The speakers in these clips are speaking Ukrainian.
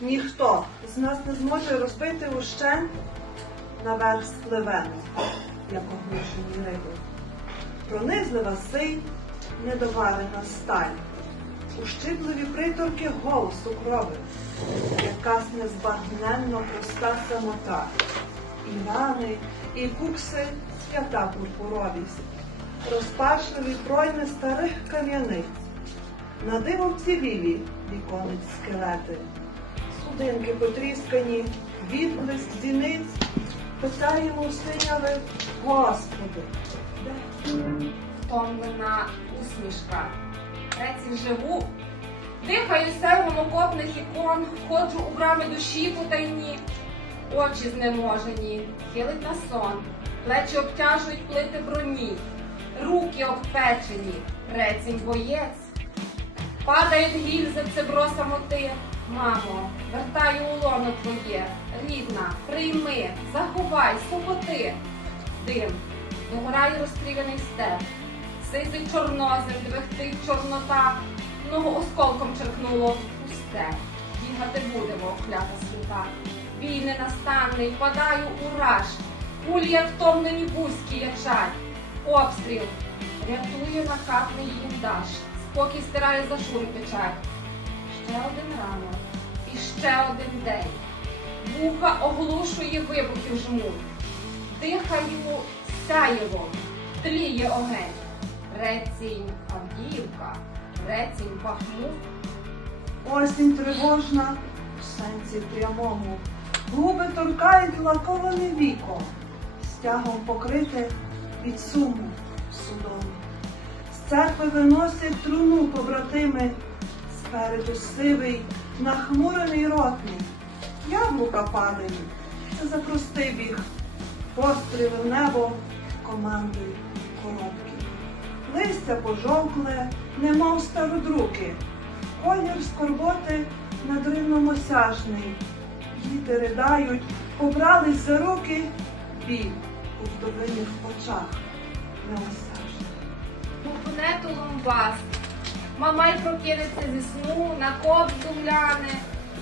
Ніхто з нас не зможе розбити ущент наверх спливену, як оглушені риби. Пронизлива синь, недоварена сталь, ущипливі приторки голосу крови, якась незбагненно проста самота, і рани, і кукси свята пурпуровість, розпашливі пройми старих кам'яниць, на диво вцілілі віконець скелети, судинки потріскані, відблиск зіниць, питаємо у синяве, Господи, втомлена усмішка. Треці живу, дихаю сервом окопних ікон, ходжу у брами душі потайні, очі знеможені, хилить на сон, плечі обтяжують плити броні, руки обпечені, рецінь боєць. Падають гільзи цебро самоти. Мамо, вертаю у лоно твоє, рідна, прийми, заховай, сухоти. Дим, догорає розстріляний степ, сизий чорнозем, двехтить чорнота, ногу осколком черкнуло пусте. Бігати будемо, клята світа. Війни настанний, падаю у раж, кулі, як втомлені бузькі, ячать. Обстріл рятує накатний їндаш, спокій стирає за шур печать. Ще один ранок і ще один день. Вуха оглушує вибухів жмуть. Дихаю сяєво, тліє огонь. Рецінь Авдіївка, рецінь Бахмут. Осінь тривожна в сенсі прямому. Губи торкають лаковане віко, стягом покрите від суму судом. Церкви виносять труну побратими, спереду сивий, нахмурений ротний. Яблука падають, це за простий біг. Постріли в небо командують короткі. Листя пожовкле, немов стародруки. Колір скорботи надривно осяжний. Діти ридають, побрались за руки, біль у вдовиних очах неосяжний. Гупне тулумбас. Мамай прокинеться зі сну, на ковдру гляне,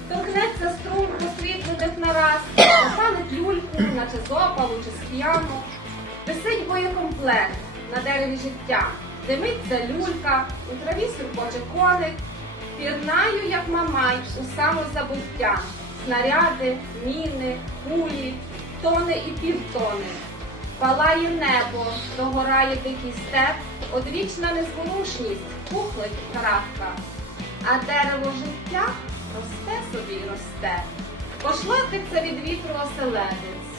торкнеться струн посвітлених нараз, запалить люльку, наче з опалу чи з п'яну. Висить боєкомплект на дереві життя, димиться люлька, у траві сюркоче коник. Пірнаю, як мамай, у самозабуття. Снаряди, міни, кулі, тони і півтони. Палає небо, догорає дикий степ, одвічна незворушність, пухлить травка, А дерево життя росте собі росте, пошлотиться від вітру оселедець,